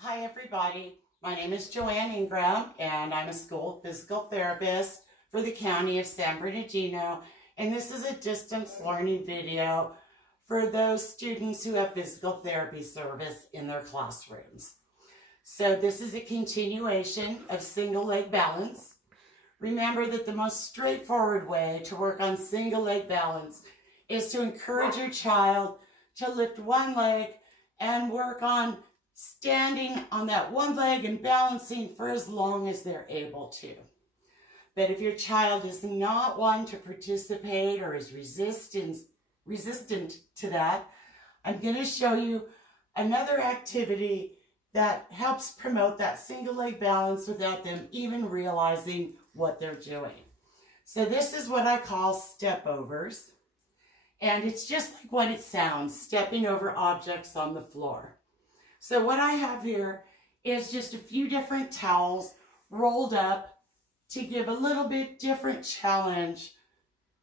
Hi everybody, my name is Joanne Ingram and I'm a school physical therapist for the County of San Bernardino, and this is a distance learning video for those students who have physical therapy service in their classrooms. So this is a continuation of single leg balance. Remember that the most straightforward way to work on single leg balance is to encourage your child to lift one leg and work on standing on that one leg and balancing for as long as they're able to. But if your child is not one to participate or is resistant to that, I'm going to show you another activity that helps promote that single leg balance without them even realizing what they're doing. So this is what I call step overs. And it's just like what it sounds, stepping over objects on the floor. So what I have here is just a few different towels rolled up to give a little bit different challenge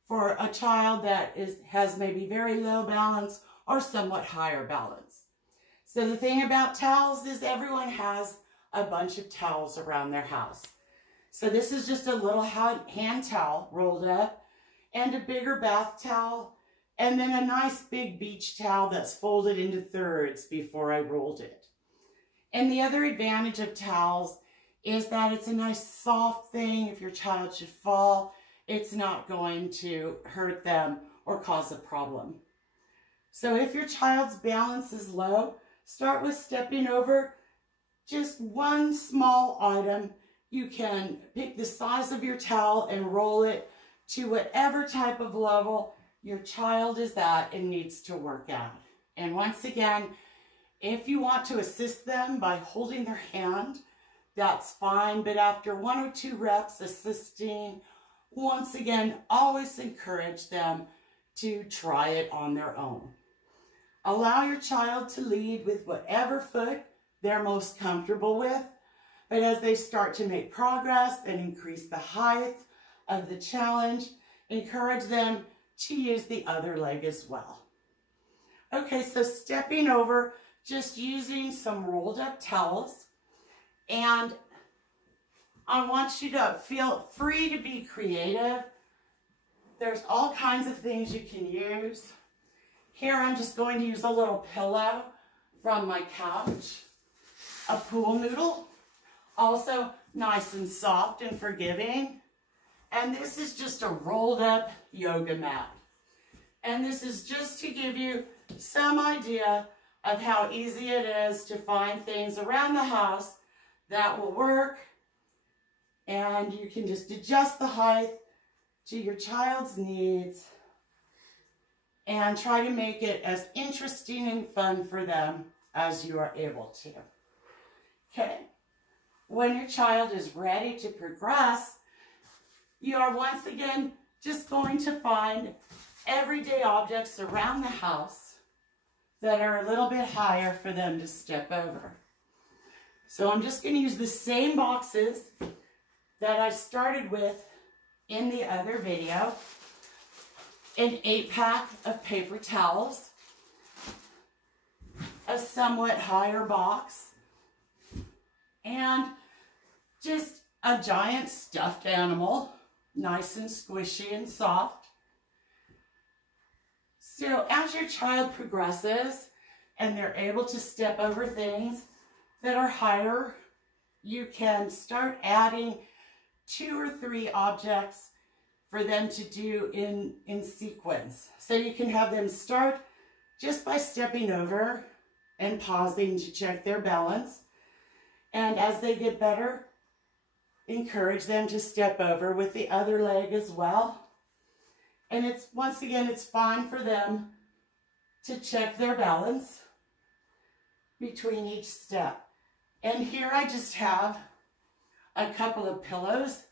for a child that has maybe very low balance or somewhat higher balance. So the thing about towels is everyone has a bunch of towels around their house. So this is just a little hand towel rolled up and a bigger bath towel, and then a nice big beach towel that's folded into thirds before I rolled it. And the other advantage of towels is that it's a nice soft thing. If your child should fall, it's not going to hurt them or cause a problem. So if your child's balance is low, start with stepping over just one small item. You can pick the size of your towel and roll it to whatever type of level your child is at and needs to work at. And once again, if you want to assist them by holding their hand, that's fine. But after 1 or 2 reps assisting, once again, always encourage them to try it on their own. Allow your child to lead with whatever foot they're most comfortable with. But as they start to make progress and increase the height of the challenge, encourage them to use the other leg as well. Okay, so stepping over, just using some rolled up towels, and I want you to feel free to be creative. There's all kinds of things you can use. Here I'm just going to use a little pillow from my couch, a pool noodle, also nice and soft and forgiving. And this is just a rolled up yoga mat. And this is just to give you some idea of how easy it is to find things around the house that will work. And you can just adjust the height to your child's needs and try to make it as interesting and fun for them as you are able to. Okay, when your child is ready to progress, you are once again just going to find everyday objects around the house that are a little bit higher for them to step over. So I'm just going to use the same boxes that I started with in the other video. An 8-pack of paper towels, a somewhat higher box, and just a giant stuffed animal, nice and squishy and soft. So as your child progresses and they're able to step over things that are higher, you can start adding 2 or 3 objects for them to do in sequence. So you can have them start just by stepping over and pausing to check their balance. And as they get better, encourage them to step over with the other leg as well. And it's, once again, it's fine for them to check their balance between each step. And here I just have a couple of pillows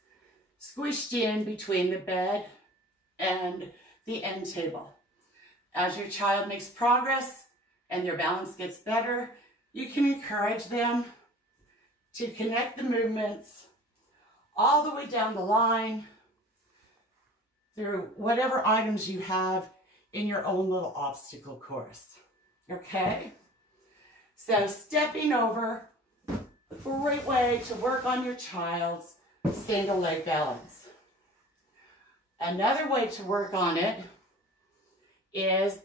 squished in between the bed and the end table. As your child makes progress and their balance gets better, you can encourage them to connect the movements all the way down the line through whatever items you have in your own little obstacle course. Okay? So stepping over great way to work on your child's single leg balance. Another way to work on it is,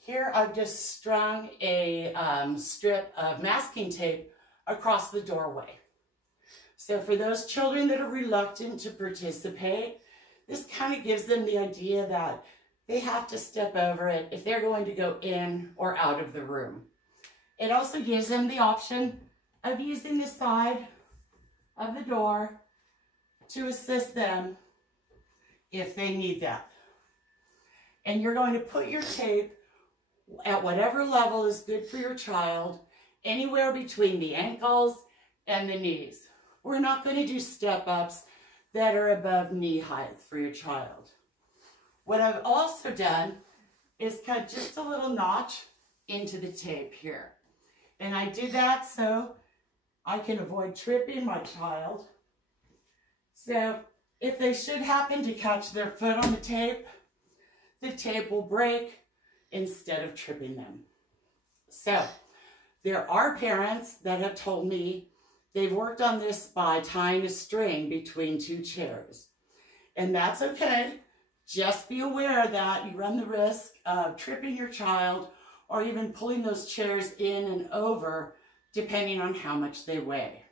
here I've just strung a strip of masking tape across the doorway. So for those children that are reluctant to participate, this kind of gives them the idea that they have to step over it if they're going to go in or out of the room. It also gives them the option of using the side of the door to assist them if they need that. And you're going to put your tape at whatever level is good for your child, anywhere between the ankles and the knees. We're not going to do step-ups that are above knee height for your child. What I've also done is cut just a little notch into the tape here. And I did that so I can avoid tripping my child. So if they should happen to catch their foot on the tape will break instead of tripping them. So there are parents that have told me they've worked on this by tying a string between two chairs. And that's okay. Just be aware that you run the risk of tripping your child or even pulling those chairs in and over depending on how much they weigh.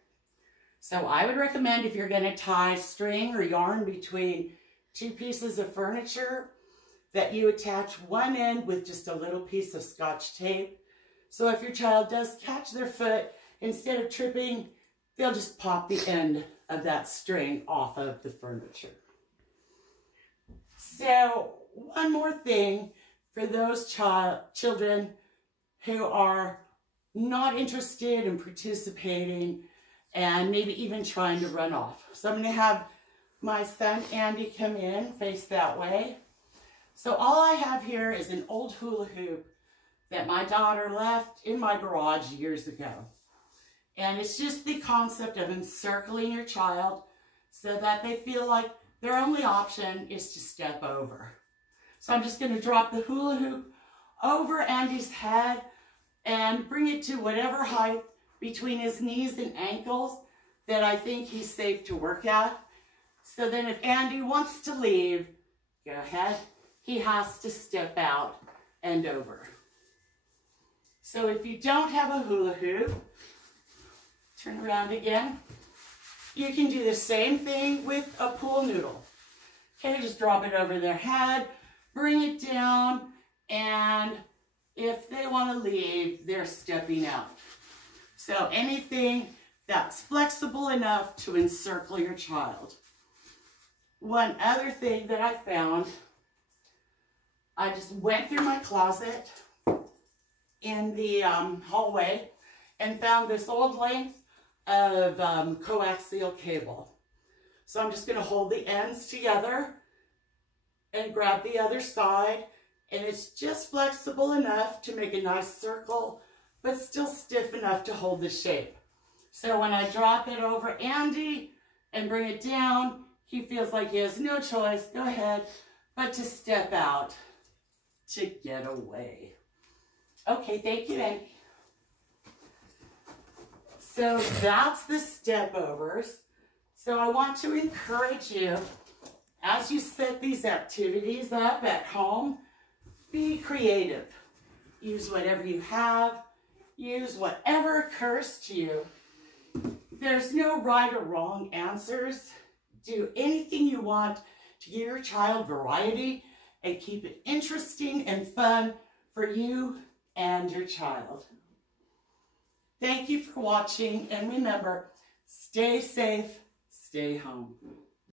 So I would recommend, if you're going to tie string or yarn between two pieces of furniture, that you attach one end with just a little piece of Scotch tape. So if your child does catch their foot, instead of tripping, they'll just pop the end of that string off of the furniture. So one more thing for those children who are not interested in participating and maybe even trying to run off. So I'm going to have my son Andy come in, face that way. So all I have here is an old hula hoop that my daughter left in my garage years ago. And it's just the concept of encircling your child so that they feel like their only option is to step over. So I'm just going to drop the hula hoop over Andy's head and bring it to whatever height between his knees and ankles that I think he's safe to work at. So then if Andy wants to leave, go ahead. He has to step out and over. So if you don't have a hula hoop, turn around again. You can do the same thing with a pool noodle. Okay, just drop it over their head, bring it down, and if they want to leave, they're stepping out. So anything that's flexible enough to encircle your child. One other thing that I found, I just went through my closet in the hallway and found this old length of coaxial cable. So I'm just going to hold the ends together and grab the other side, and it's just flexible enough to make a nice circle, but still stiff enough to hold the shape. So when I drop it over Andy and bring it down, he feels like he has no choice, go ahead, but to step out to get away. Okay, thank you, Andy. So that's the step overs. So I want to encourage you, as you set these activities up at home, be creative. Use whatever you have. Use whatever occurs to you. There's no right or wrong answers. Do anything you want to give your child variety and keep it interesting and fun for you and your child. Thank you for watching, and remember, stay safe, stay home.